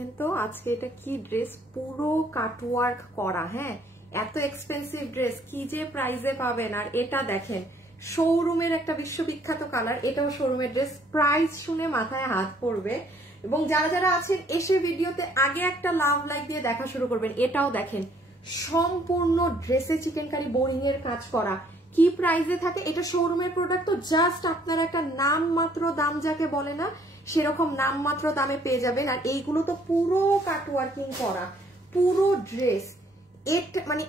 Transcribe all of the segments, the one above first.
দেখেন তো আজকে এটা কি ড্রেস, পুরো কাটওয়ার্ক করা। হ্যাঁ, এত এক্সপেন্সিভ ড্রেস কি যে প্রাইসে পাবেন। আর এটা দেখেন শোরুমের একটা বিশ্ববিখ্যাত কালার, এটাও শোরুমের ড্রেস। প্রাইস শুনে মাথায় হাত পড়বে। এবং যারা যারা আছেন এসে ভিডিওতে আগে একটা লাভ লাইক দিয়ে দেখা শুরু করবেন। এটাও দেখেন সম্পূর্ণ ড্রেসে চিকেনকারি বোরিং এর কাজ করা। কি প্রাইসে থাকে এটা শোরুমের প্রোডাক্ট, তো জাস্ট আপনারা একটা নাম মাত্র দাম যাকে বলে না সেরকম নামমাত্র দামে পেয়ে যাবেন। আর এইগুলো তো পুরো কাটওয়ার্কিং করা, পুরো ড্রেস। মানে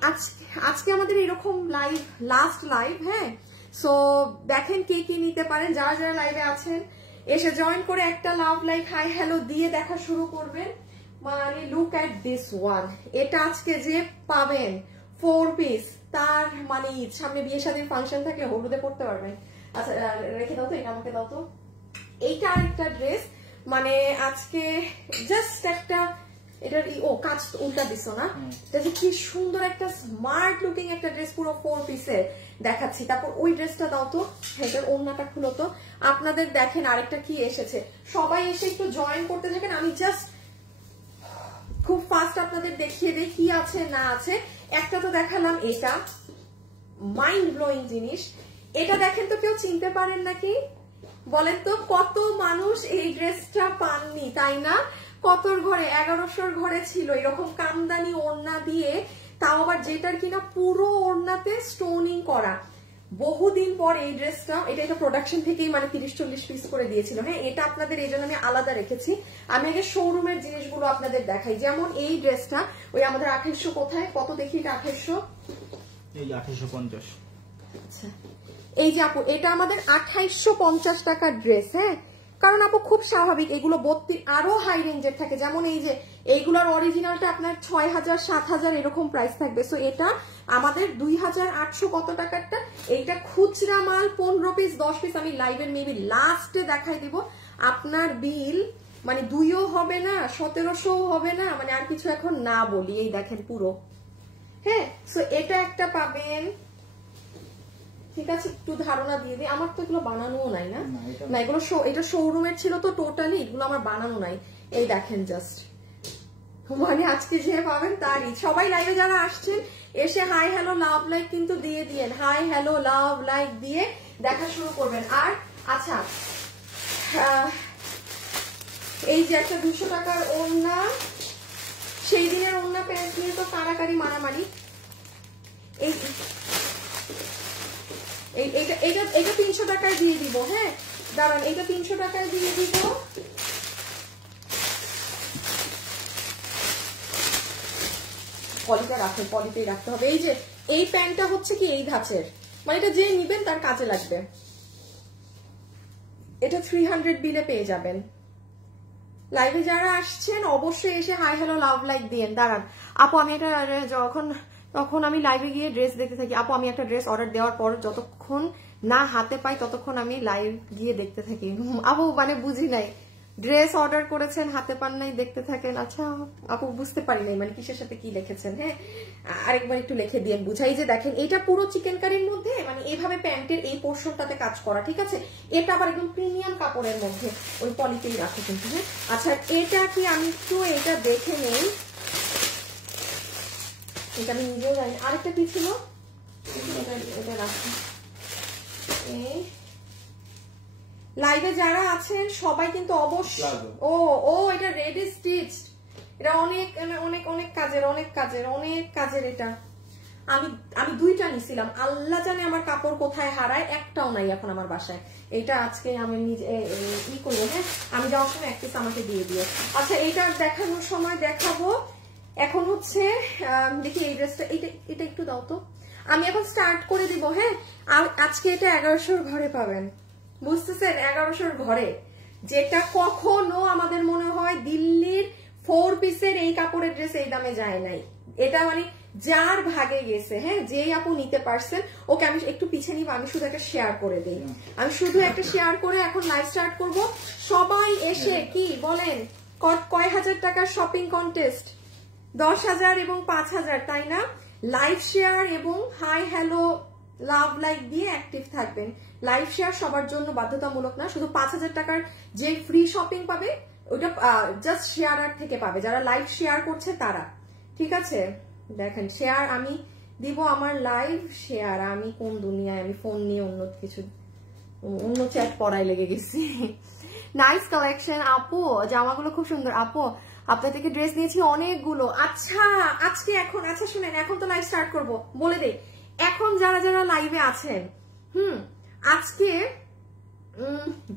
আজকে আমাদের এরকম লাইভ, লাস্ট লাইভ। হ্যাঁ, সো দেখেন কে কি নিতে পারেন। যারা যারা লাইভে আছেন এসে জয়েন করে একটা লাভ লাইক হাই হ্যালো দিয়ে দেখা শুরু করবেন। মানে লুক এট দিস ওয়ান, এটা আজকে যে পাবেন 4 পিস, তার মানে সামনে বিয়ে শাদীর ফাংশন থাকে, হলুদে পড়তে পারবেন। আচ্ছা রেখে দাও তো, এটা আমাকে দাও তো। এইটা আরেকটা ড্রেস, মানে আজকে জাস্ট একটা এটার কাজ উল্টা দিছো না, এটা যে কি সুন্দর একটা স্মার্ট লুকিং একটা ড্রেস, পুরো 4 পিসের দেখাচ্ছি। তারপর ওই ড্রেসটা দাও তো, এটার ওড়নাটা খুলো তো। আপনাদের দেখেন আরেকটা কি এসেছে, সবাই এসে একটু জয়েন করতে থাকেন। আমি জাস্ট খুব ফাস্ট আপনাদের দেখিয়ে দিই কি আছে না আছে। একটা তো দেখালাম, এটা মাইন্ড ব্লোয়িং জিনিস। এটা দেখেন তো, কেউ চিনতে পারেন নাকি বলেন তো? কত মানুষ এই ড্রেসটা পাননি, তাই না? কতর ঘরে, 1100 ঘরে ছিল এরকম কামদানি ওড়না দিয়ে, তাও আবার যেটার কিনা পুরো ওড়নাতে স্টোনিং করা। বহুদিন পর এই ড্রেসটা, এটা প্রোডাকশন থেকেই মানে 30-40 পিস করে দিয়েছিল। হ্যাঁ, এটা আপনাদের এই জন্য আমি আলাদা রেখেছি। আমি আগে শোরুমের জিনিসগুলো আপনাদের দেখাই। যেমন এই ড্রেসটা ওই আমাদের 2800, কোথায় কত দেখি, এটা 2800, এই 2850। আচ্ছা এই যে আপু, এটা আমাদের 2850 টাকার ড্রেস। হ্যাঁ, কারণ আপু খুব স্বাভাবিক এগুলো 32 আরো হাই রেঞ্জের থাকে। যেমন এই যে এইগুলোর অরিজিনালটা আপনার 6000-7000 এরকম প্রাইস থাকবে। সো এটা আমাদের 2800 কত টাকারটা। এইটা খুচরা মাল 15 পিস 10 পিস আমি লাইভের মেবি লাস্টে দেখাই দিব। আপনার বিল মানে 2ও হবে না, 1700 হবে না, মানে আর কিছু এখন না বলি। এই দেখেন পুরো। হ্যাঁ, সো এটা একটা পাবেন। ঠিক আছে, একটু ধারণা দিয়ে দিই। আমার তো এগুলো বানানোও নাই না, না এগুলো এটা শোরুমের ছিল তো টোটালি, এগুলো আমার বানানো নাই। এই দেখেন জাস্ট, মানে আজকে যে পাবেন তারই। সবাই লাইভে যারা আসছেন এসে হাই হ্যালো লাভ লাইক কিন্তু দিয়ে দিয়েন, হাই হ্যালো লাভ লাইক দিয়ে দেখা শুরু করবেন। আর আচ্ছা, এই যে একটা 200 টাকার ওড়না, সেই দিনের ওড়না প্যান্ট নিয়ে তো কারাকারি মারামারি। এইটা 300 টাকায় দিয়ে দিব। হ্যাঁ দাঁড়ান, এটা 300 টাকায় দিয়ে দিব। পলিটা রাখেন, পলিতেই রাখতে হবে। এই যে এই প্যান্টটা হচ্ছে কি এই ধাঁচের, মানে এটা যে নিবেন তার কাজে লাগবে। এটা 300 বিলে পেয়ে যাবেন। লাইভে যারা আসছেন অবশ্যই এসে হাই হ্যালো লাভ লাইক দিয়েন। দাঁড়ান আপু, আমি এটা তখন আমি লাইভে গিয়ে ড্রেস দেখতে থাকি। আপু আমি একটা ড্রেস অর্ডার দেওয়ার পর যতক্ষণ না হাতে পাই ততক্ষণ আমি লাইভ গিয়ে দেখতে থাকি। আপু মানে বুঝি নাই, ড্রেস অর্ডার করেছেন হাতে পান নাই দেখতে থাকেন। আচ্ছা আপু বুঝতে পারি নাই মানে কিসের সাথে কি লিখেছেন। হ্যাঁ আরেকবার একটু লিখে দিয়ে বুঝাই। যে দেখেন এটা পুরো চিকেন কারির মধ্যে মানে এইভাবে প্যান্টের এই পোর্শনটাতে কাজ করা। ঠিক আছে, এটা আবার একদম প্রিমিয়াম কাপড়ের মধ্যে, ওই পলিতেই রাখো কিন্তু। হ্যাঁ আচ্ছা, এটা কি আমি একটু এটা দেখে নেই, এটা আমি নিজেও জানি। আরেকটা কি ছিল, এটা রাখি। লাইভে যারা আছেন সবাই কিন্তু অবশ্যই, এটা রেডি স্টিচ, এটা অনেক অনেক অনেক কাজের, অনেক কাজের, অনেক কাজের। এটা আমি 2টা নিছিলাম, আল্লাহ জানে আমার কাপড় কোথায় হারায়, একটাও নাই এখন আমার বাসায়। এটা আজকে আমি নিজে ই করবো। হ্যাঁ, আমি যাওয়ার সময় এক পিস আমাকে দিয়ে দিও। আচ্ছা, এটা দেখানোর সময় দেখাবো। এখন হচ্ছে দেখি এই ড্রেসটা, এটা একটু দাও তো, আমি এখন স্টার্ট করে দিব। হ্যাঁ, আজকে এটা 1100 ঘরে পাবেন, বুঝতেছেন? 1100 ঘরে, যেটা কখনো আমাদের মনে হয় দিল্লির 4 পিসের এই কাপড়ের ড্রেস এই দামে যায় নাই। এটা মানে যার ভাগে গেছে। হ্যাঁ, যেই আপু নিতে পারছেন ওকে আমি একটু পিছিয়ে নিব, আমি শুধু একটা শেয়ার করে দিই। আমি শুধু একটা শেয়ার করে এখন লাইভ স্টার্ট করব। সবাই এসে কি বলেন, কয় হাজার টাকার শপিং কন্টেস্ট, 10,000 এবং 5,000, তাই না? লাইভ শেয়ার এবং হাই হ্যালো লাভ লাইক দিয়ে অ্যাক্টিভ থাকবেন। লাইভ শেয়ার সবার জন্য বাধ্যতামূলক না, শুধু 5,000 টাকার যে ফ্রি শপিং পাবে ওটা জাস্ট শেয়ারার থেকে পাবে, যারা লাইভ শেয়ার করছে তারা, ঠিক আছে? দেখেন শেয়ার আমি দিব, আমার লাইভ শেয়ার, আমি কোন দুনিয়ায়, আমি ফোন নিয়ে অন্য চ্যাট পড়ায় লেগে গেছি। নাইস কালেকশন আপু, জামাগুলো খুব সুন্দর আপু, আপনার থেকে ড্রেস নিয়েছি অনেকগুলো। আচ্ছা আজকে এখন, আচ্ছা শুনেন, এখন তো লাইভ স্টার্ট করব, বলে দেই এখন যারা যারা লাইভে আছেন, আজকে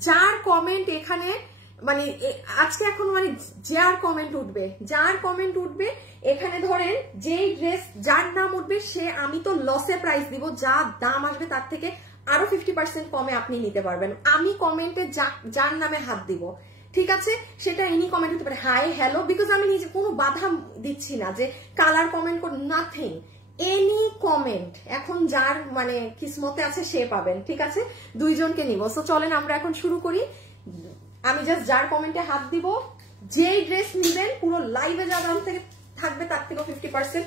যার কমেন্ট এখানে মানে আজকে এখন মানে যার কমেন্ট উঠবে এখানে, ধরেন যেই ড্রেস যার নাম উঠবে সে, আমি তো লসে প্রাইস দিব, যা দাম আসবে তার থেকে আরো 50% কমে আপনি নিতে পারবেন। আমি কমেন্টে যার নামে হাত দিব, ঠিক আছে? সেটা এনি কমেন্ট হতে পারে, হাই হ্যালো, বিকজ আমি নিজে কোনো বাধা দিচ্ছি না যে কালার কমেন্ট করে, নাথিং, এনি কমেন্ট এখন যার মানে কিসমতে আছে সে পাবেন, ঠিক আছে? দুইজনকে নিব। সো চলেন আমরা এখন শুরু করি। আমি জাস্ট যার কমেন্টে হাত দিব, যেই ড্রেস নিবেন পুরো লাইভে যা দাম থেকে থাকবে তার থেকে 50%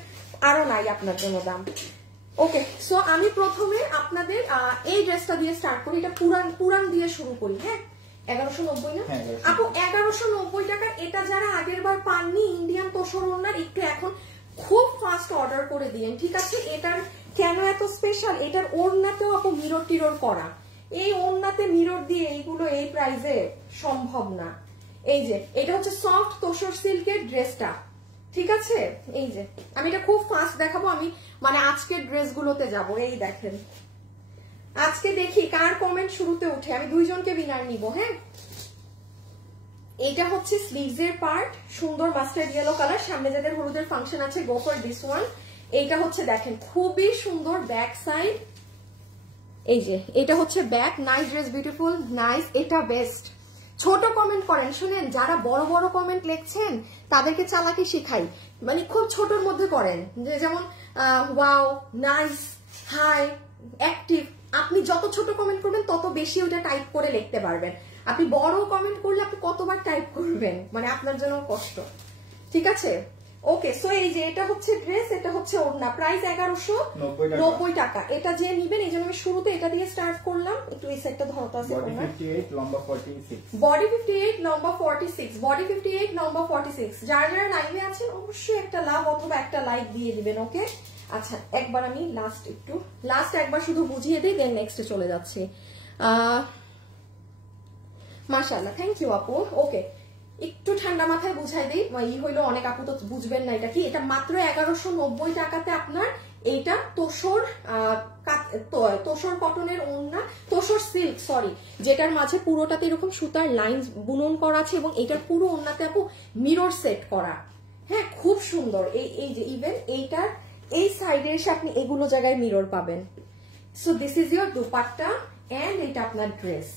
আরো নাই আপনার জন্য দাম। ওকে, সো আমি প্রথমে আপনাদের এই ড্রেসটা দিয়ে স্টার্ট করি, এটা পুরান দিয়ে শুরু করি। হ্যাঁ 1190 না আপু? 1190 টাকা। এটা যারা আগের বার পাননি, ইন্ডিয়ান তোষর ওড়নার, একটু এখন খুব ফাস্ট অর্ডার করে দিয়েন, ঠিক আছে? এটার কেন এত স্পেশাল, এটার ওড়নাতেও আপু মিরর টিরর করা, এই ওড়নাতে মিরর দিয়ে এইগুলো এই প্রাইসে সম্ভব না। এই যে এটা হচ্ছে সফট তোষর সিল্কের ড্রেসটা, ঠিক আছে? এই যে আমি এটা খুব ফাস্ট দেখাবো, আমি মানে আজকের ড্রেসগুলোতে যাব। এই দেখেন, আজকে দেখি কার কমেন্ট শুরুতে উঠে, আমি দুইজনকে উইনার নিব। হ্যাঁ, এটা হচ্ছে স্লিভস এর পার্ট, সুন্দর মাস্টার্ড ইয়েলো কালার, সামনে যাদের হলুদের ফাংশন আছে গো ফর দিস ওয়ান। এইটা হচ্ছে দেখেন খুবই সুন্দর ব্যাক সাইড, এই যে এটা হচ্ছে back, nice dress, beautiful, nice. এটা বেস্ট। ছোট কমেন্ট করেন, শুনেন, যারা বড় বড় কমেন্ট লিখছেন তাদেরকে চালাকি শিখাই, মানে খুব ছোটর মধ্যে করেন, যে যেমন ওয়াও, নাইস, হাই, অ্যাক্টিভ। আপনি যত ছোট কমেন্ট করবেন তত বেশি ওটা টাইপ করে লিখতে পারবেন। আপনি বড় কমেন্ট করলে আপনি কতবার টাইপ করবেন, মানে আপনার জন্য কষ্ট, ঠিক আছে? ওকে, সো এই যে এটা হচ্ছে ড্রেস, এটা হচ্ছে ওড়না, প্রাইস 1190 টাকা। এটা যে নিবেন, এই জন্য আমি শুরুতে এটা দিয়ে স্টার্ট করলাম। একটু এই সেটটা ধরতে আছে, বডি 58 লম্বা 46, বডি 58 লম্বা 46, বডি 58 লম্বা 46। যারা যারা লাইভে আছেন অবশ্যই একটা লাভ অথবা একটা লাইক দিয়ে দিবেন। ওকে, আচ্ছা একবার আমি লাস্ট একবার শুধু বুঝিয়ে দিই, দেন নেক্সটে চলে যাচ্ছি। মাশাআল্লাহ, থ্যাংক ইউ আপু। ওকে, একটু ঠান্ডা মাথায় বুঝাই দিই, ই হইলো অনেক আপু তো বুঝবেন না এটা কি। এটা মাত্র 1190 টাকাতে আপনার এইটা তোষর কটনের ওড়না, তোষর সিল্ক সরি, যেটার মাঝে পুরোটাতে এরকম সুতার লাইন বুনন করা আছে, এবং এইটার পুরো ওড়নাতে আপু মিরর সেট করা। হ্যাঁ, খুব সুন্দর। এই যে ইভেন এইটার এই সাইডে এসে আপনি এগুলো জায়গায় মিরর পাবেন। So this is your dupatta and এটা আপনার ড্রেস।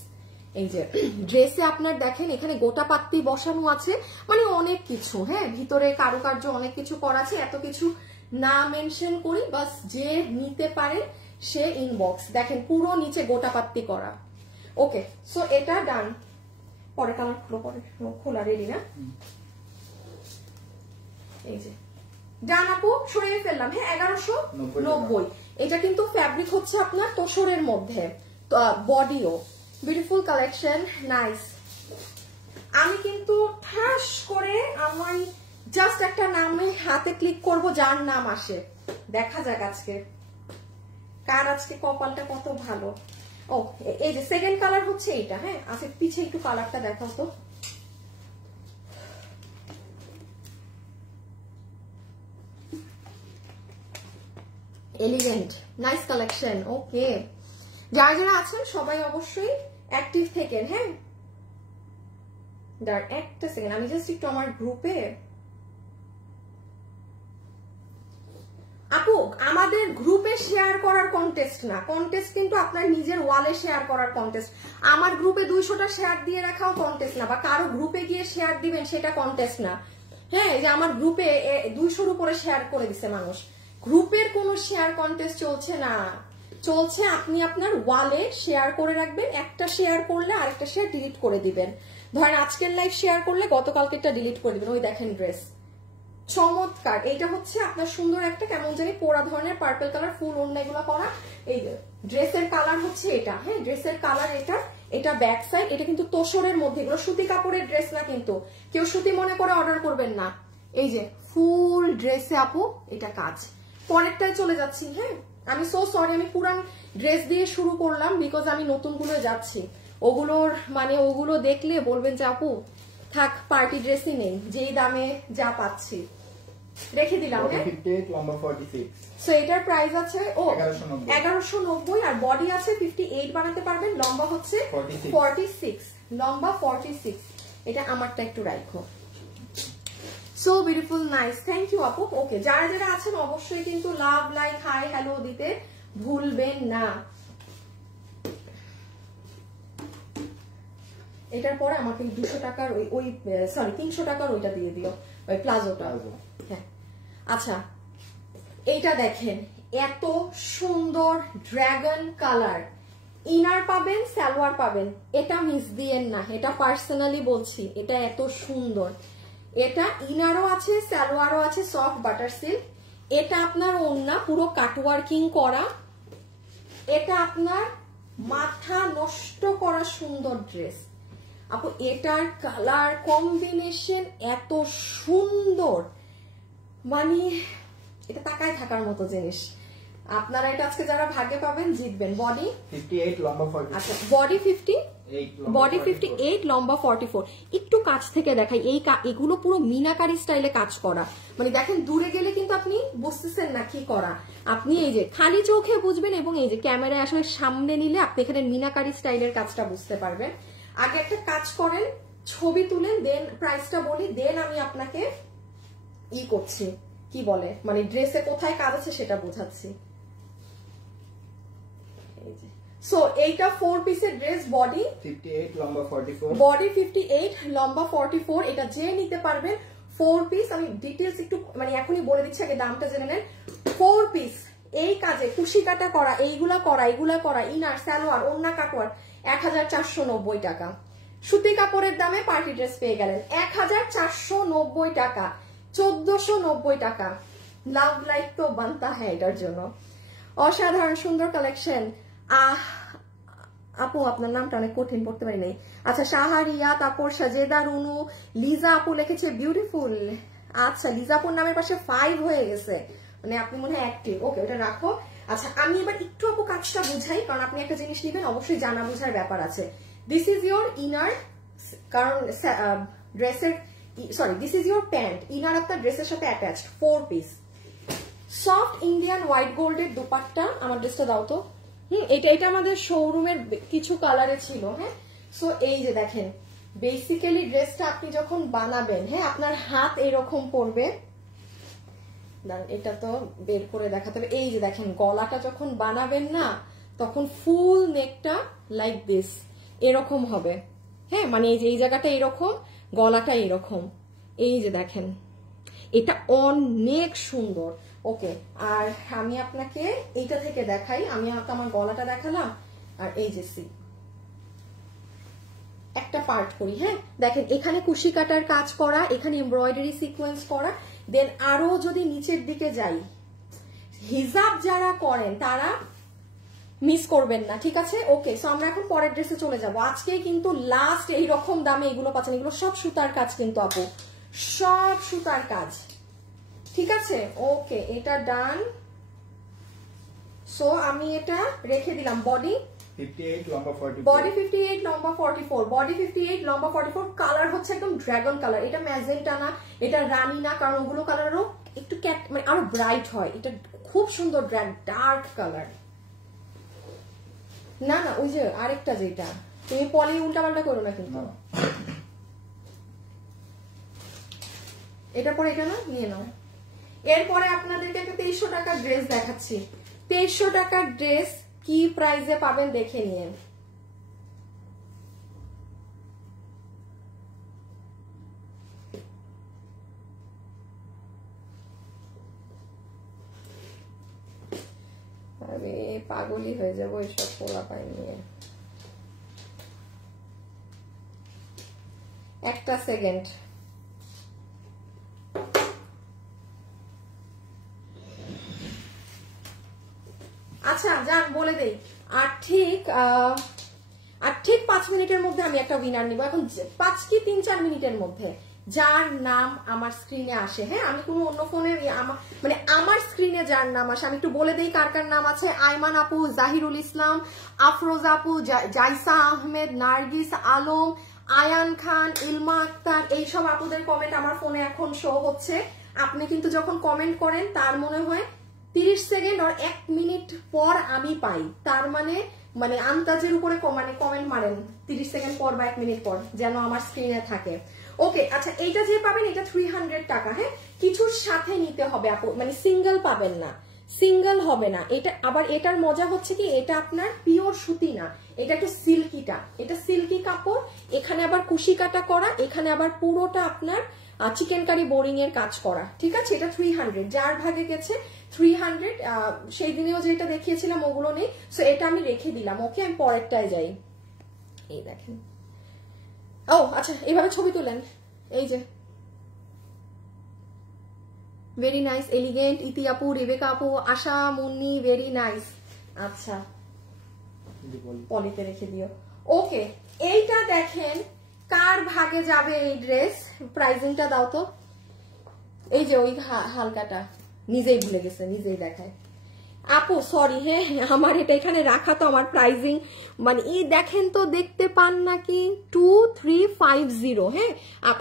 এই যে ড্রেসে আপনার দেখেন এখানে গোটা পাত্তি বসানো আছে, মানে অনেক কিছু। হ্যাঁ, ভিতরে কারুকার্য অনেক কিছু করা আছে, এত কিছু না মেনশন করি, বাস যে নিতে পারে সে ইনবক্স। দেখেন পুরো নিচে গোটা পাত্তি করা। ওকে, সো এটা ডান। পরে কালার খোলা রেডি না? এই যে ডান আপু, সরিয়ে ফেললাম। হ্যাঁ, 1190। এটা কিন্তু ফ্যাব্রিক হচ্ছে আপনার তোষরের মধ্যে, বডিও বিউটিফুল কালেকশন, নাইস। আমি কিন্তু ঠাস করে আমার জাস্ট একটা নামে হাতে ক্লিক করব, যার নাম আসে। দেখা যাক আজকে কার আজকে কপালটা কত ভালো। ও এই যে সেকেন্ড কালার হচ্ছে এইটা। হ্যাঁ, আচ্ছা পিছে একটু কালারটা দেখাও তো। Elegant, nice collection. ওকে, যারা যারা আছেন সবাই অবশ্যই অ্যাক্টিভ থেকেন। হ্যাঁ, একটা সেকেন্ড, আমি জাস্ট একটু আমার গ্রুপে আপু, আমাদের গ্রুপে শেয়ার করার কন্টেস্ট না, কন্টেস্ট কিন্তু আপনার নিজের ওয়ালে শেয়ার করার কন্টেস্ট। আমার গ্রুপে 200টা শেয়ার দিয়ে রাখাও কন্টেস্ট না, বা কারো গ্রুপে গিয়ে শেয়ার দিবেন সেটা কন্টেস্ট না। হ্যাঁ, যে আমার গ্রুপে 200-র উপরে শেয়ার করে দিছে মানুষ, গ্রুপের কোনো শেয়ার কন্টেস্ট চলছে না। চলছে আপনি আপনার ওয়ালে শেয়ার করে রাখবেন, একটা শেয়ার করলে আরেকটা শেয়ার ডিলিট করে দিবেন। ধরেন আজকের লাইভ শেয়ার করলে গতকালকেরটা ডিলিট করে দিবেন। ওই দেখেন ড্রেস চমৎকার। এইটা হচ্ছে আপনার সুন্দর একটা কেমন জানি পোড়া ধরনের পার্পল কালার, ফুল ওড়না এগুলো করা। এই ড্রেসের কালার হচ্ছে এটা। হ্যাঁ, ড্রেসের কালার এটা। এটা ব্যাক সাইড, এটা কিন্তু তোসরের মধ্যে, এগুলো সুতি কাপড়ের ড্রেস না, কিন্তু কেউ সুতি মনে করে অর্ডার করবেন না। এই যে ফুল ড্রেসে আপু এটা কাজ। পরেরটায় চলে যাচ্ছি। হ্যাঁ, আমি সো সরি, আমি পুরান ড্রেস দিয়ে শুরু করলাম বিকজ আমি নতুনগুলো যাচ্ছি। ওগুলোর মানে ওগুলো দেখলে বলবেন যে আপু থাক পার্টি ড্রেসই নেই, যেই দামে যা পাচ্ছি। রেখে দিলাম। হ্যাঁ, 58 লম্বা 46। সো এটার প্রাইস আছে 1190 আর বডি আছে 58 বানাতে পারবেন, লম্বা হচ্ছে 46, লম্বা 46। এটা আমারটা একটু রাখো। So beautiful, nice, thank you আপু। ওকে, যারা যারা আছেন অবশ্যই কিন্তু লাভ, লাইক, হাই, হ্যালো দিতে ভুলবেন না। এটার পরে আমাকে 200 টাকার ওই সরি 300 টাকার ওইটা দিয়ে দিও, ওই প্লাজোটা। হ্যাঁ, আচ্ছা এইটা দেখেন, এত সুন্দর ড্রাগন কালার, ইনার পাবেন, সালোয়ার পাবেন, এটা মিস দিয়েন না, এটা পার্সোনালি বলছি, এটা এত সুন্দর। এটা ইনারও আছে, সালোয়ারও আছে, সফট বাটার সিল্ক। এটা আপনার ওড়না পুরো কাটওয়ার্কিং করা, এটা আপনার মাথা নষ্ট করা সুন্দর ড্রেস আপু। এটার কালার কম্বিনেশন এত সুন্দর, মানে এটা তাকায় থাকার মতো জিনিস। আপনারা এটা আজকে যারা ভাগ্যে পাবেন জিতবেন। বডি 58 লম্বা 44। আচ্ছা, বডি 58 লম্বা 44। একটু কাছ থেকে দেখাই, এগুলো পুরো মিনাকারি স্টাইলে কাজ করা, মানে দেখেন দূরে গেলে কিন্তু আপনি বুঝতেছেন না কি করা, আপনি এই যে খালি চোখে বুঝবেন এবং এই যে ক্যামেরায় আসলে সামনে নিলে আপনি এখানে মিনাকারি স্টাইলের কাজটা বুঝতে পারবেন। আগে একটা কাজ করেন, ছবি তুলেন, দেন প্রাইসটা বলি, দেন আমি আপনাকে করছি কি বলে, মানে ড্রেসে কোথায় কাজ আছে সেটা বোঝাচ্ছি। সো এইটা 4 পিসের ড্রেস, বডি 58 লম্বা 44, বডি 58 লম্বা 44। এটা যে নিতে পারবেন 4 পিস, আমি ডিটেইলস একটু মানে এখনই বলে দিচ্ছি, আগে দামটা জেনে নেন। 4 পিস এই কাজে কুশি কাটা করা, এইগুলা করা, ইনার, সালোয়ার, ওড়না, কাটওয়ার 1490 টাকা। সুতি কাপড়ের দামে পার্টি ড্রেস পেয়ে গেলেন 1490 টাকা, 1490 টাকা। লাভ লাইক তো বানতা হ্যাঁ এটার জন্য। অসাধারণ সুন্দর কালেকশন। আপু আপনার নামটা অনেক কঠিন, পড়তে পারি নাই। আচ্ছা, শাহারিয়া, তারপর সাজেদা, রুনু, লিজা আপু লিখেছে বিউটিফুল। আচ্ছা, লিজা আপুর নামের পাশে 5 হয়ে গেছে, মানে আপনি মনে হয় অ্যাক্টিভ। ওকে, ওটা রাখো। আচ্ছা, আমি এবার একটু আপু কাজটা বুঝাই, কারণ আপনি একটা জিনিস নিবেন, অবশ্যই জানা বুঝার ব্যাপার আছে। দিস ইজ ইয়োর ইনার, কারণ ড্রেসের sorry this is your pant, inner আপনার ড্রেসের সাথে attached, 4 piece. Soft Indian white গোল্ডের দুপাট্টা। আমার ড্রেসটা দাও তো। এটা আমাদের শোরুমের কিছু কালারে ছিল। হ্যাঁ, সো এই যে দেখেন, বেসিক্যালি ড্রেসটা আপনি যখন বানাবেন, হ্যাঁ আপনার হাত এরকম পড়বে, এটা তো বের করে দেখাতে হবে। এই যে দেখেন, গলাটা যখন বানাবেন না তখন ফুল নেকটা লাইক দিস এরকম হবে। হ্যাঁ, মানে এই যে এই জায়গাটা এরকম, গলাটা এরকম। এই যে দেখেন, এটা অনেক সুন্দর। ওকে, আর আমি আপনাকে এইটা থেকে দেখাই। আমি আমার গলাটা দেখালাম, আর এই যে সি একটা পার্ট করি। হ্যাঁ, দেখেন এখানে কুশি কাটার কাজ করা, এখানে এমব্রয়ডারি সিকোয়েন্স করা, দেন আরো যদি নিচের দিকে যাই, হিজাব যারা করেন তারা মিস করবেন না, ঠিক আছে? ওকে, সো আমরা এখন পরের ড্রেসে চলে যাব। আজকে কিন্তু লাস্ট এইরকম দামে এগুলো পাচ্ছেন, এগুলো সব সুতার কাজ কিন্তু আপু, সব সুতার কাজ, ঠিক আছে? ওকে, এটা ডান। সো আমি এটা রেখে দিলাম। বডি 58 লম্বা 44, বডি 58 লম্বা 44, বডি 58 লম্বা 44। কালার হচ্ছে একদম ড্রাগন কালার, এটা ম্যাজেন্টা না, এটা রানী না, কারণ ওগুলো কালারও একটু মানে আরো ব্রাইট হয়। এটা খুব সুন্দর ডার্ক কালার। না না, ওই যে আরেকটা, যেটা তুমি পলি উল্টা পাল্টা করো না কিন্তু। এটার পরে এটা না নিয়ে নাও। এরপরে আপনাদেরকে একটা 2300 টাকার ড্রেস দেখাচ্ছি। 2300 টাকার ড্রেস কি প্রাইসে পাবেন দেখে নিয়ে। আমি পাগলই হয়ে যাবো এসব পোলাপাই নিয়ে। একটা সেকেন্ড। আচ্ছা যান বলে দেই। আর ঠিক 5 মিনিটের মধ্যে আমি একটা উইনার নিব, এখন 5 কি 3-4 মিনিটের মধ্যে। যার নাম আমার স্ক্রিনে আসে, হ্যাঁ আমি কোনো অন্য ফোনের মানে আমার স্ক্রিনে যার নাম আসে, আমি একটু বলে দিই কার কার নাম আছে। আইমান আপু, জাহিরুল ইসলাম, আফরোজ আপু, জাইসা আহমেদ, নার্গিস আলম, আয়ান খান, ইলমা আক্তার, এইসব আপুদের কমেন্ট আমার ফোনে এখন শো হচ্ছে। আপনি কিন্তু যখন কমেন্ট করেন তার মনে হয় 30 সেকেন্ড আর 1 মিনিট পর আমি পাই, তার মানে আন্দাজের উপরে মানে কমেন্ট মারেন 30 সেকেন্ড পর বা 1 মিনিট পর, যেন আমার স্ক্রিনে থাকে। ওকে, আচ্ছা এইটা যে পাবেন এটা 300 টাকা, হ্যাঁ কিছুর সাথে নিতে হবে আপু, মানে সিঙ্গেল পাবেন না, সিঙ্গেল হবে না এটা। আবার এটার মজা হচ্ছে কি, এটা আপনার পিওর সুতি না, এটা একটু সিল্কিটা, এটা সিল্কি কাপড়, এখানে আবার কুশি কাটা করা, এখানে আবার পুরোটা আপনার চিকেন কারি বোরিং এর কাজ করা, ঠিক আছে। এটা 300, যার ভাগে গেছে 300। সেই দিনেও যেটা দেখিয়েছিলাম ওগুলো নেই, সো এটা আমি রেখে দিলাম। ওকে, আমি পরেরটায় যাই। এই দেখেন, ও আচ্ছা এইভাবে ছবি তুলেন, এই যে ভেরি নাইস, এলিগেন্ট, ইতি আপু, রেবেকা আপু, আশা, মুন্নি, ভেরি নাইস। আচ্ছা পলিতে রেখে দিও। ওকে, এইটা দেখেন কার ভাগে যাবে এই ড্রেস, প্রাইজিংটা দাও তো। এই যে ওই হালকাটা নিজেই ভুলে গেছে, নিজেই দেখায় আপু, সরি হ্যাঁ আমার এটা এখানে রাখা তো আমার প্রাইজিং, মানে এই দেখেন তো, দেখতে পান নাকি 2350, হ্যাঁ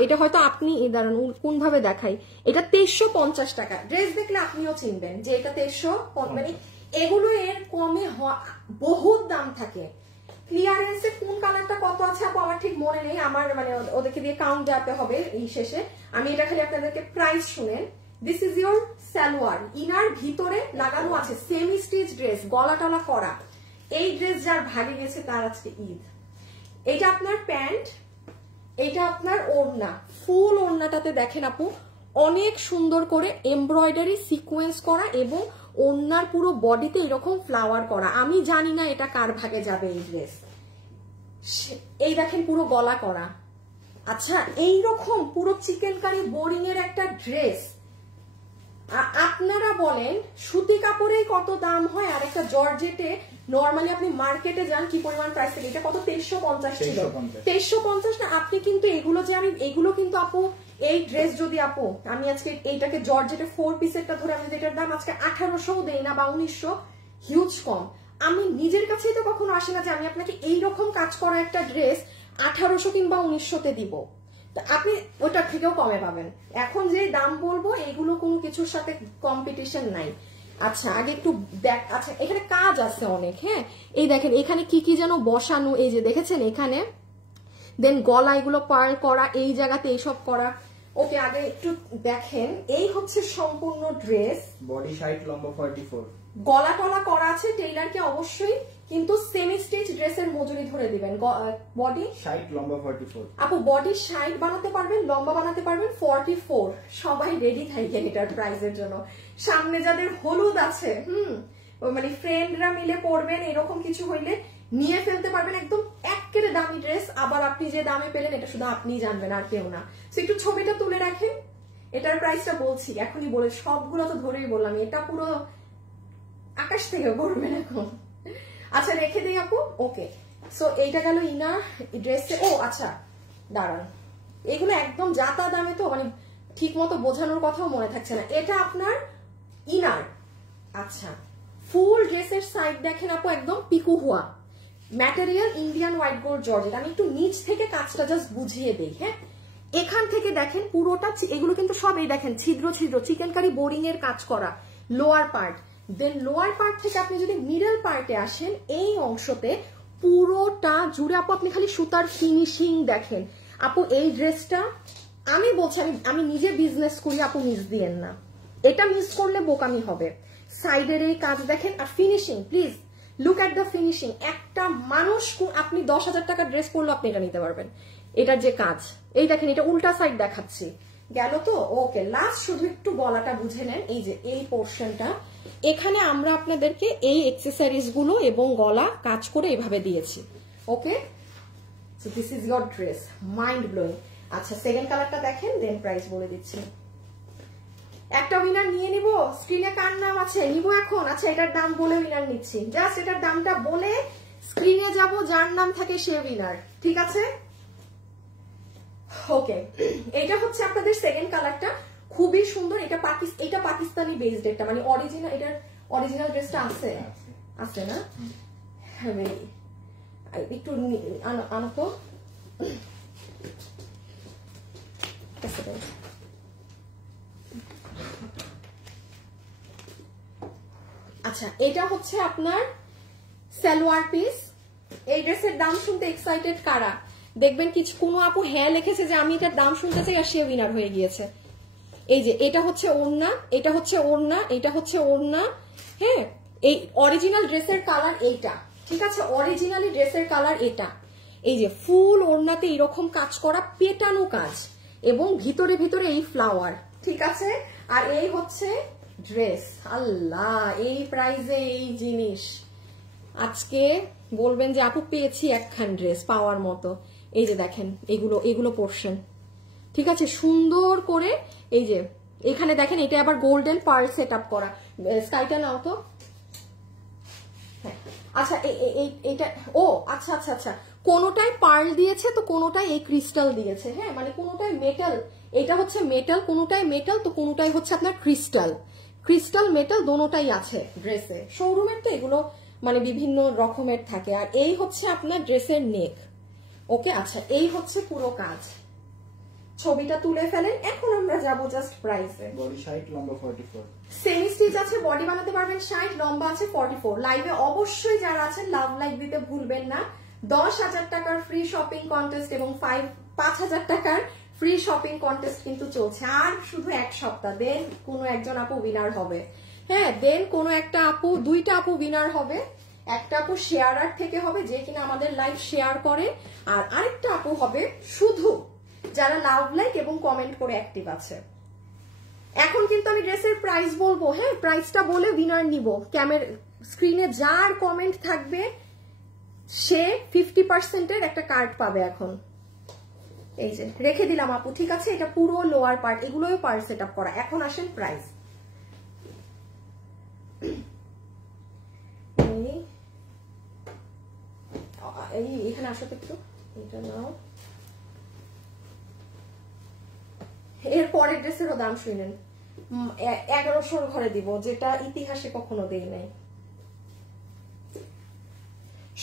এটা হয়তো আপনি দাঁড়ান কোন ভাবে দেখাই, এটা 2350 টাকা। ড্রেস দেখলে আপনিও চিনবেন যে এটা 2350, মানে এগুলো এর কমে বহুত দাম থাকে। ক্লিয়ারেন্সে কোন কালারটা কত আছে আপু আমার ঠিক মনে নেই, আমার মানে ওদেরকে দিয়ে কাউন্ট দেওয়াতে হবে এই শেষে। আমি এটা খালি আপনাদেরকে প্রাইস শুনেন। This is your salwar, inner ভিতরে লাগানো আছে সেমি স্টিচ ড্রেস, গলা টলা করা। এই ড্রেস যার ভাগে গেছে তার আজকে ঈদ। এটা আপনার প্যান্ট, এটা আপনার ওড়না, ফুল ওড়নাটাতে দেখেন আপু অনেক সুন্দর করে এমব্রয়ডারি সিকোয়েন্স করা এবং ওড়নার পুরো বডিতে এরকম ফ্লাওয়ার করা। আমি জানি না এটা কার ভাগে যাবে এই ড্রেস। এই দেখেন পুরো গলা করা। আচ্ছা এইরকম পুরো চিকেন কারি বোরিং এর একটা ড্রেস, আপনারা বলেন সুতি কাপড়েই কত দাম হয়, আর একটা জর্জেটে নরমালি আপনি মার্কেটে যান কি পরিমাণ প্রাইস থেকে, এটা কত 2350 ছিল, 2350 না। আপনি কিন্তু এগুলো যে আমি এগুলো কিন্তু আপু এই ড্রেস যদি আপু আমি আজকে এইটাকে জর্জেটে 4 পিসেরটা ধরে আমি এটার দাম আজকে 1800 দেই না বা 1900, হিউজ কম। আমি নিজের কাছেই তো কখনো আসে না যে আমি আপনাকে এইরকম কাজ করা একটা ড্রেস 1800 কিংবা 1900-তে দিব, আপনি ওটার থেকেও কমে পাবেন। এখন যে দাম বলবো এগুলো কোনো কিছুর সাথে কম্পিটিশন নাই। আচ্ছা আগে একটু দেখ, আচ্ছা এখানে কাজ আছে অনেক, হ্যাঁ এই দেখেন এখানে কি কি যেন বসানো, এই যে দেখেছেন এখানে, দেন গলা এগুলো পার্ল করা, এই জায়গাতে এইসব করা। ওকে আগে একটু দেখেন, এই হচ্ছে সম্পূর্ণ ড্রেস, বডি সাইড লম্বা 44, গলা টলা করা আছে। টেইলারকে অবশ্যই কিন্তু সেমি স্টিচ ড্রেসের মজুরি ধরে দিবেন। বডি সাইড লম্বা 44 আপু, বডি সাইড বানাতে পারবেন, লম্বা বানাতে পারবেন 44। সবাই রেডি থাকেন এটার প্রাইসের জন্য। সামনে যাদের হলুদ আছে, মানে ফ্রেন্ডরা মিলে পরবেন, এরকম কিছু হইলে নিয়ে ফেলতে পারবেন, একদম একেবারে দামি ড্রেস। আবার আপনি যে দামে পেলেন এটা শুধু আপনিই জানবেন আর কেউ না। একটু ছবিটা তুলে রাখেন, এটার প্রাইসটা বলছি এখনই বলে, সবগুলো তো ধরেই বললাম, এটা পুরো আকাশ থেকে পড়বেন এখন। আচ্ছা রেখে দিই আপু। ওকে সো এইটা গেল ইনার ড্রেসে। ও আচ্ছা দাঁড়ান, এগুলো একদম যাতা দামে তো মানে ঠিক মতো বোঝানোর কথাও মনে থাকছে না। এটা আপনার ইনার, আচ্ছা ফুল ড্রেসের সাইড দেখেন আপু একদম পিকু হুয়া material, Indian white gold georgette. আমি একটু নিচ থেকে কাজটা জাস্ট বুঝিয়ে দিই, হ্যাঁ এখান থেকে দেখেন পুরোটা, এগুলো কিন্তু সব এই দেখেন ছিদ্র ছিদ্র চিকেন কারি বোরিং এর কাজ করা লোয়ার পার্ট। দেন লোয়ার পার্ট থেকে আপনি যদি মিডল পার্টে আসেন, এই অংশতে পুরোটা জুড়ে আপু আপনি খালি সুতার ফিনিশিং দেখেন। আপু এই ড্রেসটা আমি বলছি, আমি নিজে বিজনেস করি আপু, মিস দিয়েন না, এটা মিস করলে বোকামি হবে। সাইডের এই কাজ দেখেন আর finishing, please look at the finishing. একটা মানুষ আপনি 10,000 টাকার ড্রেস পরলে আপনি এটা নিতে পারবেন। এটার যে কাজ এই দেখেন, এটা উল্টা সাইড দেখাচ্ছি, গেল তো। ওকে লাস্ট শুধু একটু গলাটা বুঝে নেন, এই যে এই পোর্শনটা, এখানে আমরা আপনাদেরকে এই অ্যাকসেসরিজ গুলো এবং গলা কাজ করে এভাবে দিয়েছি। Okay so this is your dress, mind blowing. আচ্ছা সেকেন্ড কালারটা দেখেন, দেন প্রাইস বলে দিচ্ছি। একটা উইনার নিয়ে নিব, স্ক্রিনে কার নাম আছে নিব এখন। আচ্ছা এটার দাম বলে উইনার নিচ্ছি, জাস্ট এটার দামটা বলে স্ক্রিনে যাব, যার নাম থাকে সে উইনার, ঠিক আছে? ওকে, এটা হচ্ছে আপনাদের সেকেন্ড কালারটা, খুবই সুন্দর। এটা পাকিস্তানি বেসড, এটা মানে অরিজিনাল, এটার অরিজিনাল ড্রেসটা আছে আছে না? হ্যাঁ, একটু আনো তো। আচ্ছা, এটা হচ্ছে আপনার সালোয়ার পিস। এই ড্রেসের দাম শুনতে এক্সাইটেড কারা? দেখবেন কিছু কোনো আপু হ্যাঁ লিখেছে যে আমি এটার দাম শুনতে চাই, আর সে উইনার হয়ে গিয়েছে। এই যে এটা হচ্ছে ওড়না, এটা হচ্ছে ওড়না, এটা হচ্ছে ওড়না। হ্যাঁ, এই অরিজিনাল ড্রেসের কালার এইটা, ঠিক আছে? অরিজিনালি ড্রেসের কালার এটা। এই যে ফুল ওড়নাতে এরকম কাজ করা পেটানো কাজ, এবং ভিতরে ভিতরে এই ফ্লাওয়ার, ঠিক আছে? আর এই হচ্ছে ড্রেস। আল্লাহ, এই প্রাইজে এই জিনিস আজকে বলবেন যে আপু পেয়েছি একখান ড্রেস পাওয়ার মতো। এই যে দেখেন, এগুলো পোর্শন, ঠিক আছে? সুন্দর করে এই যে এখানে দেখেন, এটা আবার গোল্ডেন পার্ল সেট আপ করা। স্কাইটা নাও তো। হ্যাঁ, আচ্ছা, এইটা ও আচ্ছা আচ্ছা আচ্ছা, কোনোটায় পার্ল দিয়েছে তো কোনোটায় এই ক্রিস্টাল দিয়েছে। হ্যাঁ, মানে কোনোটায় মেটাল, এটা হচ্ছে মেটাল, কোনোটায় মেটাল তো কোনোটায় হচ্ছে আপনার ক্রিস্টাল। ক্রিস্টাল মেটাল দোনোটাই আছে ড্রেসে। শোরুমের তো এগুলো মানে বিভিন্ন রকমের থাকে। আর এই হচ্ছে আপনার ড্রেসের নেক। ওকে, আচ্ছা, এই হচ্ছে পুরো কাজ। ছবিটা তুলে ফেলেন। এখন আমরা যাবো জাস্ট প্রাইসে। বডি 60, লম্বা 44। সেমি স্টিচ আছে, বডি বানাতে পারবেন 60, লম্বা আছে 44। লাইভে অবশ্যই যারা আছেন লাভ লাইক দিতে ভুলবেন না। 10,000 টাকার ফ্রি শপিং কন্টেস্ট এবং 5,000 টাকার ফ্রি শপিং কন্টেস্ট কিন্তু চলছে। আর শুধু এক সপ্তাহ, দেন কোনো একজন আপু উইনার হবে। হ্যাঁ, দেন কোনো একটা আপু, দুইটা আপু উইনার হবে। একটা আপু শেয়ারার থেকে হবে, যে কিনা আমাদের লাইভ শেয়ার করে, আর আরেকটা আপু হবে শুধু যারা লাভ লাইক এবং কমেন্ট করে অ্যাক্টিভ আছে। এখন কিন্তু আমি ড্রেসের প্রাইস বলবো। হ্যাঁ, প্রাইসটা বলে উইনার নিব। ক্যামেরা স্ক্রিনে যার কমেন্ট থাকবে সে 50%-এর একটা কার্ড পাবে। এখন এই যে রেখে দিলাম আপু, ঠিক আছে? এটা পুরো লোয়ার পার্ট, এগুলোও পার্ট সেট আপ করা। এখন আসেন প্রাইস। এখানে আসো তো একটু, এটা নাও। এর পরের ড্রেসেরও দাম শুনেন, 1100 ঘরে দিব, যেটা ইতিহাসে কখনো দেই নাই।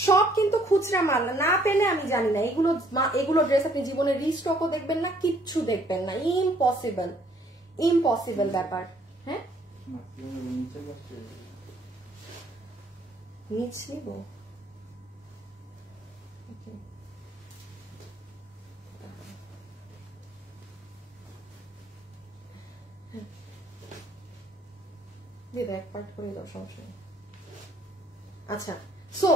সব কিন্তু খুচরা মাল, না পেলে আমি জানি না। এগুলো ড্রেস আপনি জীবনে রিস্টকও দেখবেন না, কিচ্ছু দেখবেন না। ইম্পসিবল, ইম্পসিবল ব্যাপার। হ্যাঁ, নিচ নিব। এক পার্ট করে দাও, সমস্যা নেই। আচ্ছা, সো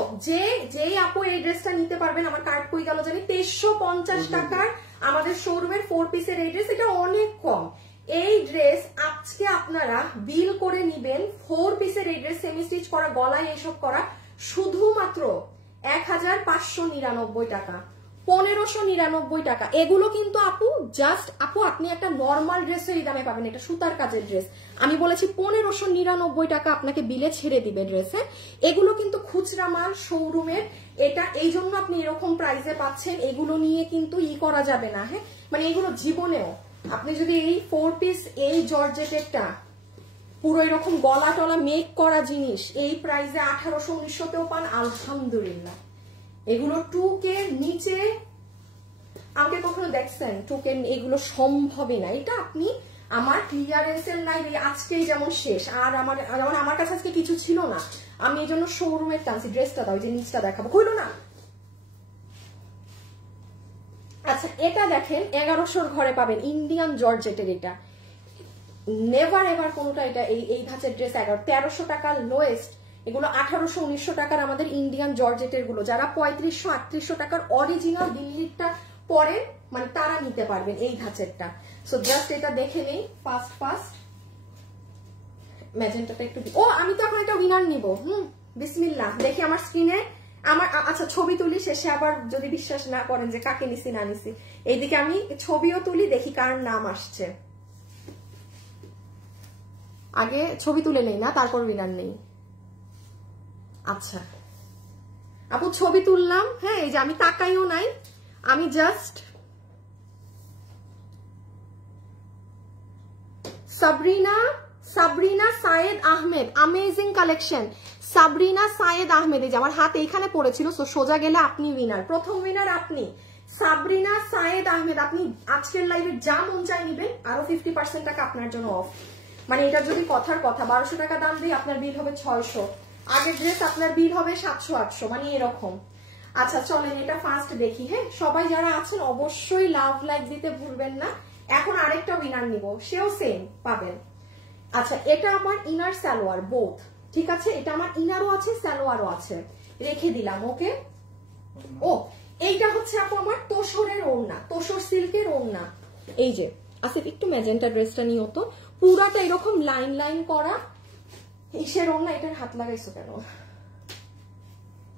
যেই আপু এই ড্রেসটা নিতে পারবেন, আমার কার্ড কই গেল জানি, 2350 টাকার আমাদের শোরুমের 4 পিসের এই ড্রেস। এটা অনেক কম। এই ড্রেস আজকে আপনারা বিল করে নিবেন। 4 পিসের এই ড্রেস, সেমি স্টিচ করা, গলায় এসব করা, শুধুমাত্র 1599 টাকা, 1599 টাকা। এগুলো কিন্তু আপু জাস্ট আপু আপনি একটা নর্মাল ড্রেসের এই দামে পাবেন। এটা সুতার কাজের ড্রেস, আমি বলেছি 1599 টাকা আপনাকে বিলে ছেড়ে দিবে ড্রেসে। এগুলো কিন্তু খুচরা মাল শোরুমের, এটা এই জন্য আপনি এরকম প্রাইসে পাচ্ছেন। এগুলো নিয়ে কিন্তু করা যাবে না। হ্যাঁ, মানে এগুলো জীবনেও আপনি যদি এই 4 পিস এই জর্জেটেরটা পুরো এরকম গলা টলা মেক করা জিনিস এই প্রাইসে 1800-1900-তেও পান, আলহামদুলিল্লাহ। এগুলো 2K নিচে আমাকে কখনো দেখছেন 2K? এগুলো সম্ভবই না। এটা আপনি আমার ক্লিয়ারেন্সের লাইভ আজকেই যেমন শেষ, আর যেমন আমার কাছে আজকে কিছু ছিল না, আমি এই জন্য শোরুমের টানছি। ড্রেসটা দাও, যে নিচটা দেখাবো, কইলো না। আচ্ছা, এটা দেখেন 1100 ঘরে পাবেন, ইন্ডিয়ান জর্জেটের। এটা নেভার এভার কোনোটা এটা এই ধাঁচের ড্রেস 1300 টাকার লোয়েস্ট। এগুলো 1800-1900 টাকার আমাদের ইন্ডিয়ান জর্জেটের গুলো। যারা 3500-3800 টাকার অরিজিনাল দিল্লিরটা পরেন, মানে তারা নিতে পারবেন এই ধাঁচেরটা। সো জাস্ট এটা দেখে নেই ফাস্ট। ম্যাজেন্টাটা একটু, ও আমি তো এখন এটা উইনার নিব। বিসমিল্লাহ, দেখি আমার স্ক্রিনে আমার। আচ্ছা, ছবি তুলি, শেষে আবার যদি বিশ্বাস না করেন যে কাকে নিছি না নিছি। এইদিকে আমি ছবিও তুলি, দেখি কার নাম আসছে। আগে ছবি তুলে নেই না, তারপর উইনার নেই। আচ্ছা আপু ছবি তুললাম, হ্যাঁ এই যে আমি তাকাইও নাই, আমি জাস্ট সাবরিনা সায়েদ আহমেদ, অ্যামেজিং কালেকশন। সাবরিনা সায়েদ আহমেদ, এই যে আমার হাত এইখানে পড়েছিল, সো সোজা গেলে আপনি উইনার, প্রথম উইনার আপনি সাবরিনা সায়েদ আহমেদ। আপনি আজকের লাইভে যা মন চাই নিবেন, আরো 50% টাকা আপনার জন্য অফ। মানে এটা যদি কথার কথা 1200 টাকা দাম দিই আপনার বিল হবে 600, আগের ড্রেস আপনার বিল হবে 700-800, মানে এরকম। আচ্ছা চলেন এটা ফার্স্ট দেখি। হ্যাঁ সবাই যারা আছেন অবশ্যই লাভ লাইক দিতে ভুলবেন না। এখন আরেকটা উইনার নিব, সেও সেম পাবেন। আচ্ছা এটা আমার ইনার সালোয়ার বোথ, ঠিক আছে, এটা আমার ইনারও আছে সালোয়ারও আছে, রেখে দিলাম। ওকে, ও এইটা হচ্ছে আপু আমার তোষরের ওড়না, তোষর সিল্কের ওড়না। এই যে আসিফ একটু ম্যাজেন্টা ড্রেসটা নিও তো, পুরাটা এরকম লাইন লাইন করা ইসের ওড়না। এটার হাত লাগাইছো কেন?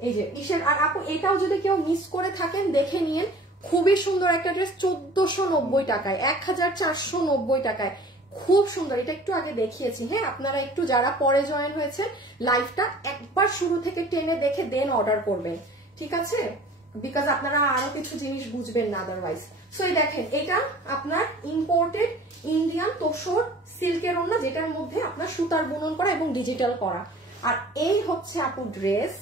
এই যে ইসের। আর আপু এটাও যদি কেউ মিস করে থাকেন দেখে নিয়েন, খুবই সুন্দর একটা ড্রেস, 1490 টাকায়, 1490 টাকায়, খুব সুন্দর। এটা একটু আগে দেখিয়েছি। হ্যাঁ আপনারা একটু যারা পরে জয়েন হয়েছে লাইভটা একবার শুরু থেকে টেনে দেখে দেন অর্ডার করবেন, ঠিক আছে, বিকজ আপনারা আরো কিছু জিনিস বুঝবেন না আদারওয়াইজ। সো এই দেখেন এটা আপনার ইম্পোর্টেড ইন্ডিয়ান তোষর সিল্কের ওড়না, যেটার মধ্যে আপনার সুতার বুনন করা এবং ডিজিটাল করা। আর এই হচ্ছে আপু ড্রেস,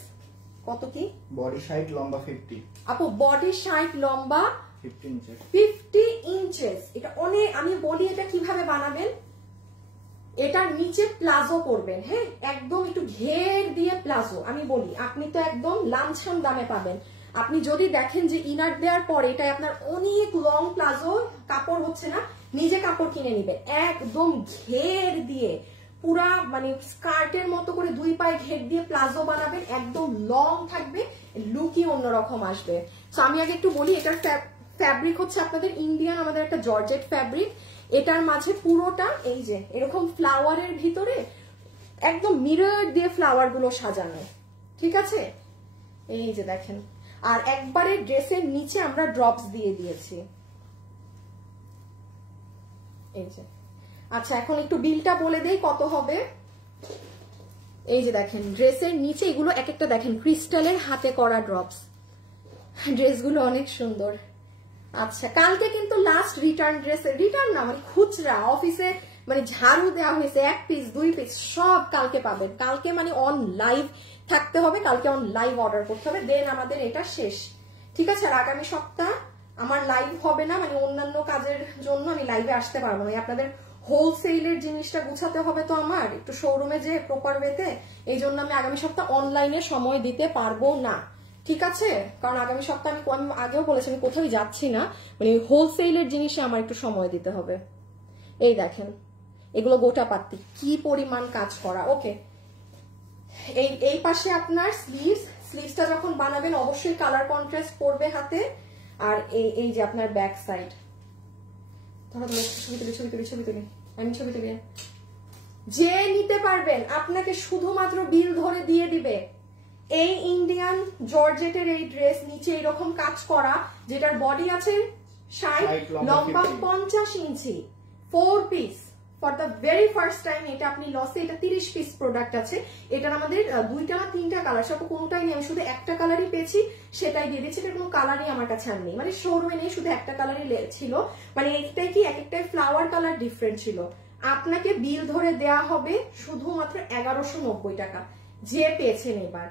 কত কি বডি 60 লম্বা 50 আপু, বডি 60 লম্বা 50 ইঞ্চেস। এটা অনেক, আমি বলি এটা কিভাবে বানাবেন, এটার নিচে প্লাজো করবেন। হ্যাঁ একদম একটু ঘের দিয়ে প্লাজো, আমি বলি আপনি তো একদম লামছাম দামে পাবেন। আপনি যদি দেখেন যে ইনার দেওয়ার পরে এটা আপনার অনেক লং প্লাজো, কাপড় হচ্ছে না, নিজে কাপড় কিনে নিবেন, একদম ঘের দিয়ে পুরা মানে স্কার্টের মতো করে 2 পায়ে ঘের দিয়ে প্লাজো বানাবেন, একদম লং থাকবে, লুকই অন্যরকম আসবে। তো আমি আগে একটু বলি, এটার ফ্যাব্রিক হচ্ছে আপনাদের ইন্ডিয়ান আমাদের একটা জর্জেট ফ্যাব্রিক। এটার মাঝে পুরোটা এই যে এরকম ফ্লাওয়ারের ভিতরে একদম মিরর দিয়ে ফ্লাওয়ার গুলো সাজানো, ঠিক আছে, এই যে দেখেন। আর একবারে ড্রেসের নিচে আমরা ড্রপস দিয়ে দিয়েছি, এই যে। আচ্ছা এখন একটু বিলটা বলে দেই কত হবে। এই যে দেখেন ড্রেসের নিচে এগুলো এক একটা দেখেন ক্রিস্টালের হাতে করা ড্রপস, ড্রেসগুলো অনেক সুন্দর। আচ্ছা কালকে কিন্তু লাস্ট রিটার্ন ড্রেস, রিটার্ন না মানে খুচরা অফিসে মানে ঝাড়ু দেওয়া হয়েছে, 1 পিস 2 পিস সব কালকে পাবেন। কালকে মানে অন লাইভ থাকতে হবে, কালকে অন লাইভ অর্ডার করতে হবে, দেন আমাদের এটা শেষ, ঠিক আছে। আর আগামী সপ্তাহ আমার লাইভ হবে না, মানে অন্যান্য কাজের জন্য আমি লাইভে আসতে পারবো না। আপনাদের হোলসেলের জিনিসটা গুছাতে হবে তো আমার একটু শোরুমে যে প্রপার ওয়েতে, এই জন্য আমি আগামী সপ্তাহ অনলাইনে সময় দিতে পারবো না, ঠিক আছে। কারণ আগামী সপ্তাহ আমি আগেও বলেছি আমি কোথাও যাচ্ছি না, মানে হোলসেলের জিনিসে আমার একটু সময় দিতে হবে। এই দেখেন এগুলো গোটা পাত্তি, কি পরিমাণ কাজ করা। ওকে এই পাশে আপনার স্লিভসটা যখন বানাবেন অবশ্যই কালার কন্ট্রাস্ট করবে হাতে। আর এই যে আপনার ব্যাক সাইড, ধরো ছবি তুলি আমি ছবি তুলি, যে নিতে পারবেন আপনাকে শুধুমাত্র বিল ধরে দিয়ে দিবে। এই ইন্ডিয়ান জর্জেটের এই ড্রেস নিচে এরকম কাজ করা, যেটার বডি আছে 60 লম্বা 50 ইঞ্চি, 4 piece for the very first time. এটা আপনি লসে, এটা 30 পিস প্রোডাক্ট আছে, এটার আমাদের 2টা না 3টা কালার, সব কোনোটাই নেই, আমি শুধু একটা কালারই পেয়েছি সেটাই দিয়ে দিচ্ছি। এটা কোনো কালারই আমার কাছে আর নেই, মানে শোরুমে নেই, শুধু একটা কালারই ছিল। মানে একটাই কি এক একটাই ফ্লাওয়ার কালার ডিফারেন্ট ছিল। আপনাকে বিল ধরে দেয়া হবে শুধুমাত্র 1190 টাকা, যে পেয়েছেন এবার।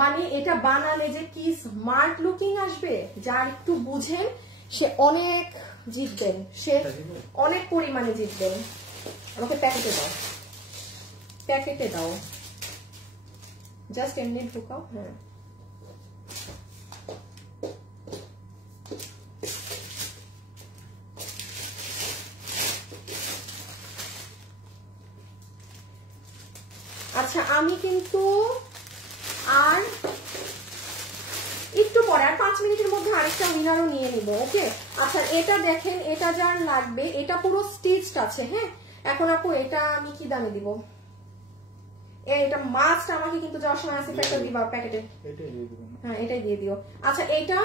মানে এটা বানালে যে কি স্মার্ট লুকিং আসবে, যার একটু বুঝেন সে অনেক জিতবেন, সে অনেক পরিমাণে জিতবেন। আমাকে প্যাকেটে দাও জাস্ট এমনি ঢুকাও। হ্যাঁ আচ্ছা আমি কিন্তু আর একটু পরে আর 5 মিনিটের মধ্যে আরেকটা উইনারও নিয়ে নিব। ওকে আচ্ছা এটা দেখেন, এটা যার লাগবে, এটা পুরো স্টিচড আছে। হ্যাঁ এখন আপু এটা আমি কি দামে দিব, এটা মাস্ট আমাকে কিন্তু যাওয়ার সময় আছে একটা দিবা প্যাকেটে, হ্যাঁ এটাই দিয়ে দিও। আচ্ছা এটা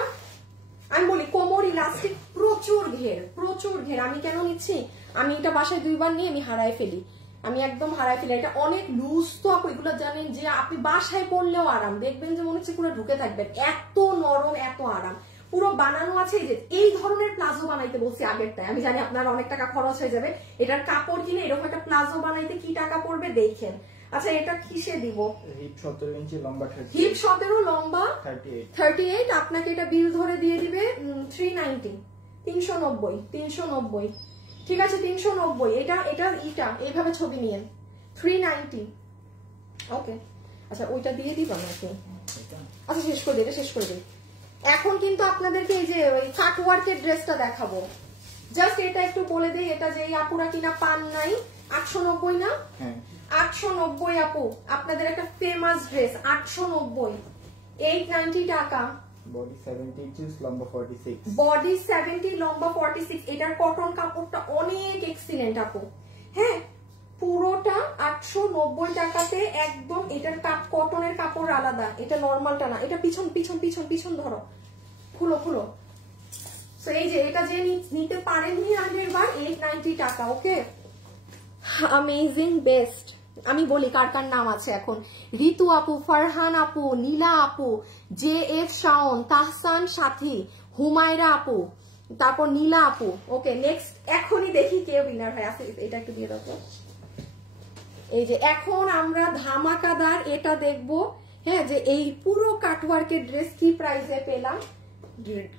আমি বলি কোমর ইলাস্টিক, প্রচুর ঘের। আমি কেন নিচ্ছি, আমি এটা বাসায় 2 বার নিয়ে আমি হারাই ফেলি। আমি একদম হারাই ফেলি। এটা অনেক লুজ তো আপু, এগুলো জানেন যে আপনি বাসায় পড়লেও আরাম, দেখবেন যে মনে হচ্ছে পুরো ঢুকে থাকবেন, এত নরম এত আরাম, পুরো বানানো আছে। এই যে এই ধরনের প্লাজো বানাইতে বলছি আগেরটায়, আমি জানি আপনার অনেক টাকা খরচ হয়ে যাবে, এটার কাপড় কিনে এরকম একটা প্লাজো বানাইতে কি টাকা পড়বে দেখেন। আচ্ছা এটা কিসে দিব? হিপ 17 ইঞ্চি, লম্বা 30, হিপ 17, লম্বা 38। আপনাকে এটা বিল ধরে দিয়ে দিবে 390, 390। ঠিক আছে 390। এটা এইভাবে ছবি নিয়েন 390। ওকে আচ্ছা ওইটা দিয়ে দিবা নাকি? আচ্ছা শেষ করে দিই, শেষ করে দিই। এখন কিন্তু আপনাদেরকে এই যে ওই কাটওয়ার্কের ড্রেসটা দেখাবো। জাস্ট এটা একটু বলে দিই, এটা যে আপুরা কিনা পান নাই, 890 না? 890 আপু, আপনাদের একটা ফেমাস ড্রেস 890, 890 টাকা। বডি 70 ইঞ্চিস, লম্বা 46। বডি 70, লম্বা 46। এটার কটন কাপড়টা অনেক এক্সিলেন্ট আপু। হ্যাঁ পুরোটা 890 টাকাতে একদম। এটার কটনের কাপড় আলাদা, এটা নরমালটা না। এটা পিছন পিছন পিছন পিছন ধরো, খুলো খুলো। সো এই যে এটা যে নিতে পারেননি আগের বার, 890 টাকা। ওকে অ্যামেজিং বেস্ট। আমি বলি কার কার নাম আছে এখন। ঋতু আপু, ফারহান আপু, নীলা আপু, JF শাওন, তাহসান সাথী, হুমায়রা আপু, তারপর নীলা আপু। ওকে নেক্সট, এখনই দেখি কে উইনার হয়। আসিফ এটা একটু দিয়ে দাও। এই যে এখন আমরা ধামাকাদার এটা দেখবো। হ্যাঁ যে এই পুরো কাটওয়ার্কের ড্রেস কি প্রাইসে পেলাম,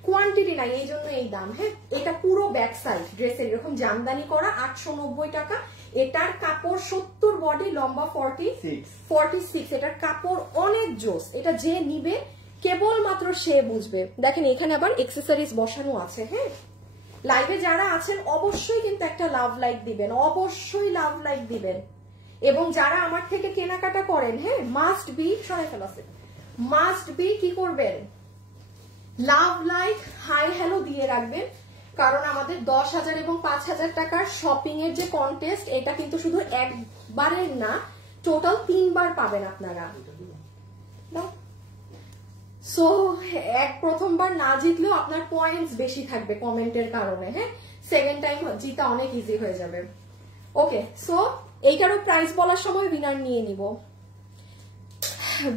কোয়ান্টিটি নাই এই জন্য এই দাম। হ্যাঁ এটা পুরো ব্যাক সাইড ড্রেসের এরকম জামদানি করা, 890 টাকা। এটার কাপড় 70, বডি লম্বা 46। এটার কাপড় অনেক জোস, এটা যে নিবে কেবলমাত্র সে বুঝবে। দেখেন এখানে আবার এক্সেসরিজ বসানো আছে। হ্যাঁ লাইভে যারা আছেন অবশ্যই কিন্তু একটা লাভ লাইক দিবেন, অবশ্যই লাভ লাইক দিবেন। এবং যারা আমার থেকে কেনাকাটা করেন, হ্যাঁ মাস্ট বি, সরাই ফেলাছে, মাস্ট বি কি করবেন, লাভ লাইক হাই হ্যালো দিয়ে রাখবেন। কারণ আমাদের 10,000 এবং 5,000 টাকার শপিং এর যে কন্টেস্ট, এটা কিন্তু শুধু একবারের না, টোটাল 3 বার পাবেন আপনারা। সো প্রথমবার না জিতলেও আপনার পয়েন্টস বেশি থাকবে কমেন্টের কারণে। হ্যাঁ সেকেন্ড টাইম জিতা অনেক ইজি হয়ে যাবে। ওকে সো এইটারও প্রাইস বলার সময় উইনার নিয়ে নিব।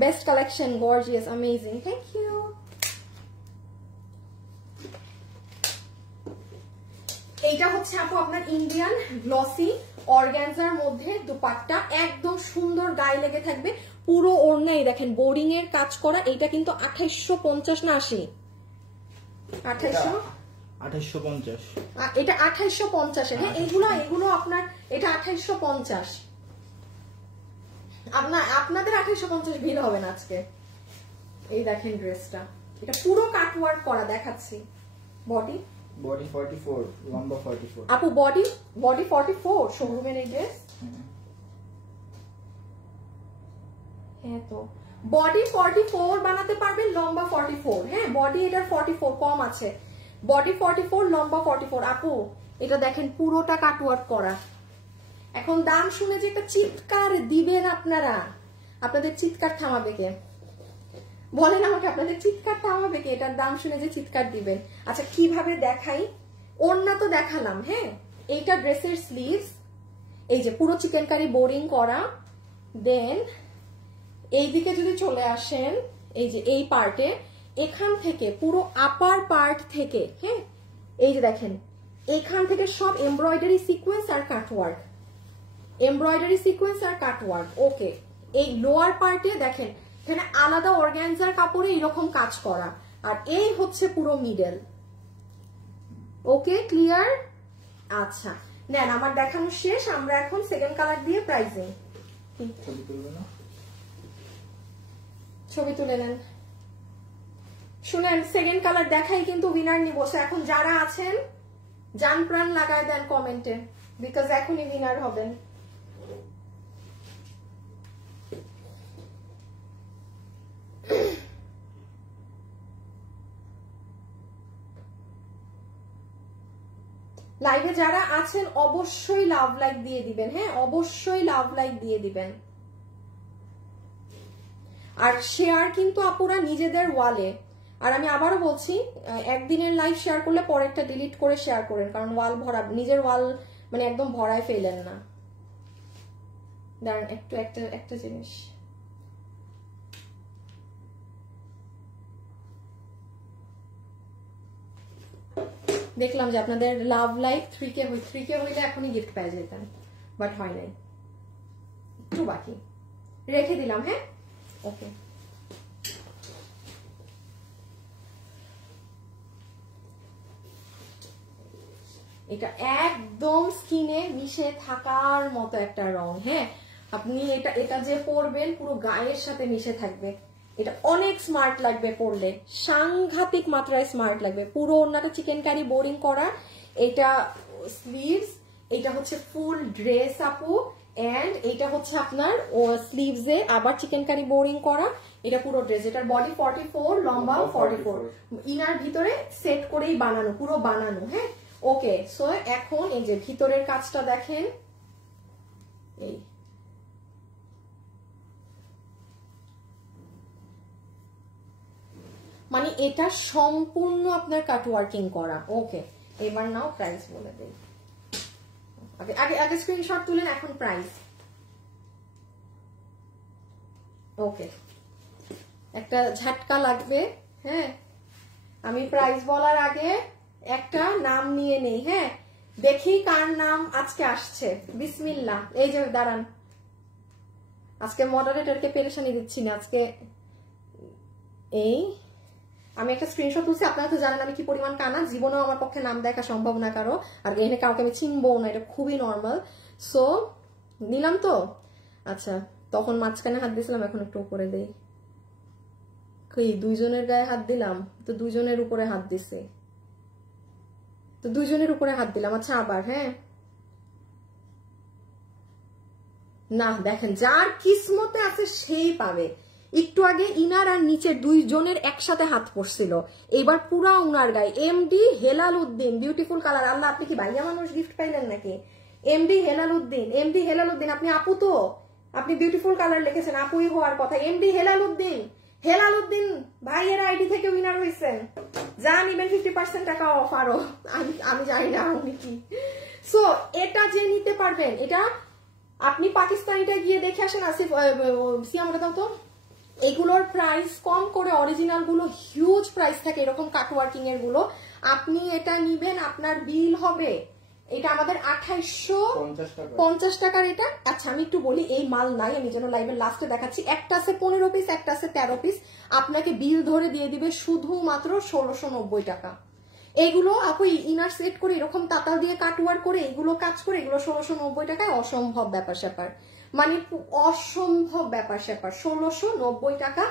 Best collection, gorgeous, amazing, thank you. এইটা হচ্ছে আপু আপনার ইন্ডিয়ান গ্লসি অর্গানজার মধ্যে দুপাট্টা, একদম সুন্দর গায়ে লেগে থাকবে। পুরো ওড়নাই দেখেন বোরিং এর কাজ করা। এটা কিন্তু 2850 না 80? 2850। এটা 2850 এর। হ্যাঁ এগুলো আপনার, এটা 2850। আপনাদের 2850 ভিড় হবে না আজকে। এই দেখেন ড্রেসটা, এটা পুরো কাটওয়ার্ক করা, দেখাচ্ছি। বডি 44, লম্বা 44। আপু বডি 44 শোরুমের এই ড্রেস। হ্যাঁ তো বডি 44 বানাতে পারবেন, লম্বা 44। হ্যাঁ বডি এটার 44 কম আছে, বডি 44, লম্বা 44। আপু এটা দেখেন পুরোটা কাটওয়ার্ক করা। এখন দাম শুনে যে একটা চিৎকার দিবেন আপনারা, আপনাদের চিৎকার থামাবে কে? বলেন আমাকে, আপনাদের চিৎকার থামাবে কে এটার দাম শুনে যে চিৎকার দিবেন? আচ্ছা কিভাবে দেখাই, ওড়না তো দেখালাম। হ্যাঁ এইটা ড্রেসের স্লিভস, এই যে পুরো চিকেন কারি বোরিং করা। দেন এইদিকে যদি চলে আসেন, এই যে এই পার্টে, এখান থেকে পুরো আপার পার্ট থেকে, হ্যাঁ এই যে দেখেন এখান থেকে সব এমব্রয়ডারি সিকোয়েন্স আর কাটওয়ার্ক, এমব্রয়ডারি সিকোয়েন্স আর কাটওয়ার্ক। ওকে এই লোয়ার পার্টে দেখেন এখানে আলাদা অর্গানজার কাপড়ে এরকম কাজ করা, আর এই হচ্ছে পুরো মিডল। Okay clear? আচ্ছা নেন, আমার দেখানো শেষ, আমরা এখন সেকেন্ড কালার দিয়ে প্রাইজিং। ছবি তুলে নেন। শুনেন সেকেন্ড কালার দেখাই কিন্তু উইনার নিব। এখন যারা আছেন জান প্রাণ লাগায় দেন কমেন্টে, বিকজ এখনই উইনার হবেন। লাইভে যারা আছেন অবশ্যই লাভ লাইক দিয়ে দিবেন। হ্যাঁ অবশ্যই লাভ লাইক দিয়ে দিবেন। আর শেয়ার কিন্তু আপুরা নিজেদের ওয়ালে, আর আমি আবারও বলছি একদিনের লাইভ শেয়ার করলে পরেরটা ডিলিট করে শেয়ার করেন, কারণ ওয়াল ভরা, নিজের ওয়াল মানে একদম ভরায় ফেলেন না। দাঁড়ান একটু একটা জিনিস, দেখলাম যে আপনাদের লাভ লাইক 3K হইলে এখনই গিফট পেয়ে যেতেন, বাট হয় নাই, একটু বাকি, রেখে দিলাম। হ্যাঁ, ওকে। এটা একদম স্কিনে মিশে থাকার মতো একটা রং। হ্যাঁ, আপনি এটা যে পরবেন পুরো গায়ের সাথে মিশে থাকবে। এটা অনেক স্মার্ট লাগবে পরলে, সাংঘাতিক মাত্রায় স্মার্ট লাগবে। পুরো ওড়নাটা চিকেন কারি বোরিং করা, এটা স্লিভস, এটা হচ্ছে ফুল ড্রেস আপু, এন্ড এটা হচ্ছে আপনার স্লিভসে আবার চিকেন কারি বোরিং করা, এটা পুরো ড্রেস। এটার বডি 44, লম্বা 44, ইনার ভিতরে সেট করেই বানানো, পুরো বানানো। হ্যাঁ, ওকে। সো এখন এই যে ভিতরের কাজটা দেখেন, এই মানে এটা সম্পূর্ণ আপনার কাট ওয়ার্কিং করা। ওকে, এবার নাও প্রাইস বলে দেই। আগে স্ক্রিনশট তুলেন, এখন প্রাইস। ওকে, একটা ঝাটকা লাগবে। হ্যাঁ, আমি প্রাইস বলার আগে একটা নাম নিয়ে নেই। হ্যাঁ, দেখি কার নাম আজকে আসছে। বিসমিল্লাহ। এই যে দাঁড়ান, আজকে মডারেটরকে পেরেশানি দিচ্ছি না আজকে। এই আমি একটা স্ক্রিনশট তুলছি, আপনারা তো জানেন আমি কি পরিমাণ কানা, জীবনেও আমার পক্ষে নাম দেখা সম্ভব না কারো, আর এখানে কাউকে আমি চিনবো না, এটা খুবই নর্মাল। সো নিলাম তো, আচ্ছা তখন মাঝখানে হাত দিয়েছিলাম, এখন একটু উপরে দেই। কই দুইজনের গায়ে হাত দিলাম তো, দুইজনের উপরে হাত দিছে তো, দুইজনের উপরে হাত দিলাম। আচ্ছা আবার, হ্যাঁ না দেখেন, যার কিসমতে আছে সেই পাবে। একটু আগে ইনার আর নিচের দুইজনের একসাথে হাত পড়ছিল, এবার পুরা উনার গায়ে। MD Helal Uddin, beautiful colour. আল্লাহ, আপনি কি ভাইয়া মানুষ গিফট পাইলেন নাকি? এমডি হেলাল উদ্দিন, আপনি আপু তো, আপনি বিউটিফুল কালার লিখেছেন, আপুই হওয়ার কথা। এমডি হেলাল উদ্দিন ভাইয়ের আইডি থেকে উইনার হয়েছেন। যা নিবেন 50% টাকা অফ আরো, আমি জানি না উনি কি। সো এটা যে নিতে পারবেন, এটা আপনি পাকিস্তানিটা গিয়ে দেখে আসেন। আসিফ সিয়ামটা দাও তো। এগুলোর প্রাইস কম করে, অরিজিনাল গুলো হিউজ প্রাইস থাকে এরকম কাট ওয়ার্কিং এর গুলো। আপনি এটা নিবেন, আপনার বিল হবে, এটা আমাদের 2850 টাকার এটা। আচ্ছা আমি একটু বলি, এই মাল নাই, আমি যেন লাইভের লাস্টে দেখাচ্ছি। একটা আছে 15 পিস, একটা আছে 13 পিস, আপনাকে বিল ধরে দিয়ে দিবে শুধুমাত্র 1690 টাকা। এইগুলো আপু ইনার সেট করে এরকম তাতাল দিয়ে কাটওয়ার করে এগুলো কাজ করে, এগুলো 1690 টাকায় অসম্ভব ব্যাপার স্যাপার, মানে অসম্ভব ব্যাপার স্যাপার। 1690 টাকা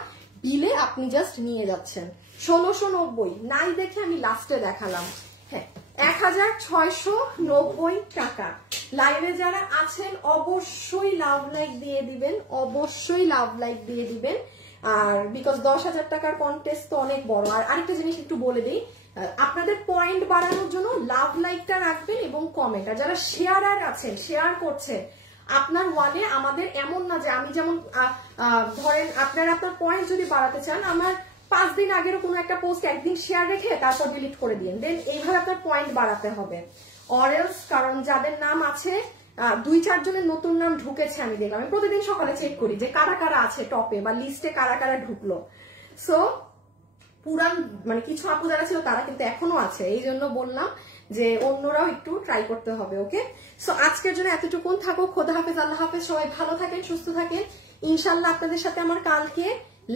বিলে আপনি জাস্ট নিয়ে যাচ্ছেন। 1690 নাই দেখে আমি লাস্টে দেখালাম। হ্যাঁ, 1690 টাকা। লাইভে যারা আছেন অবশ্যই লাভ লাইক দিয়ে দিবেন, অবশ্যই লাভ লাইক দিয়ে দিবেন। আর বিকজ 10,000 টাকার কন্টেস্ট তো অনেক বড়। আর আরেকটা জিনিস একটু বলে দিই, আপনাদের পয়েন্ট বাড়ানোর জন্য লাভ লাইকটা রাখবেন এবং কমেন্ট। আর যারা শেয়ারার আছেন, শেয়ার করছে আপনার ওয়ালে, আমাদের এমন না যে আমি যেমন ধরেন আপনার পয়েন্ট যদি বাড়াতে চান, আমার 5 দিন আগেরও কোনো একটা পোস্ট একদিন শেয়ার রেখে তারপর ডিলিট করে দিন, দেন এইভাবে আপনার পয়েন্ট বাড়াতে হবে। অরেলস, কারণ যাদের নাম আছে 2-4 জনের নতুন নাম ঢুকেছে আমি দেখলাম, আমি প্রতিদিন সকালে চেক করি যে কারা কারা আছে টপে বা লিস্টে কারা কারা ঢুকলো। সো পুরান মানে কিছু আপু যারা ছিল তারা কিন্তু এখনো আছে, এই জন্য বললাম যে অন্যরাও একটু ট্রাই করতে হবে। ওকে, সো আজকের জন্য এতটুকুন থাকো। খোদা হাফেজ, আল্লাহ হাফেজ, সবাই ভালো থাকেন, সুস্থ থাকেন। ইনশাল্লাহ আপনাদের সাথে আমার কালকে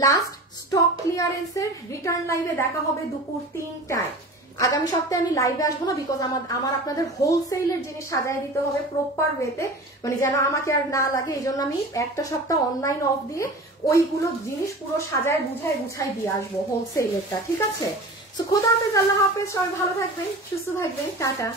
লাস্ট স্টক ক্লিয়ারেন্সের রিটার্ন লাইভে দেখা হবে দুপুর 3টায়। আগামী সপ্তাহে আমি লাইভে আসবো না, বিকজ আমার আপনাদের হোলসেলের জিনিস সাজাই দিতে হবে প্রপার ওয়েতে, মানে যেন আমাকে আর না লাগে। এই জন্য আমি একটা সপ্তাহ অনলাইন অফ দিয়ে ওইগুলো জিনিস পুরো সাজায় গুছাই দিয়ে আসবো হোলসেলেরটা, ঠিক আছে? সো খোদা হাফেজ, আল্লাহ হাফেজ, সবাই ভালো থাকবেন, সুস্থ থাকবেন, টাটা।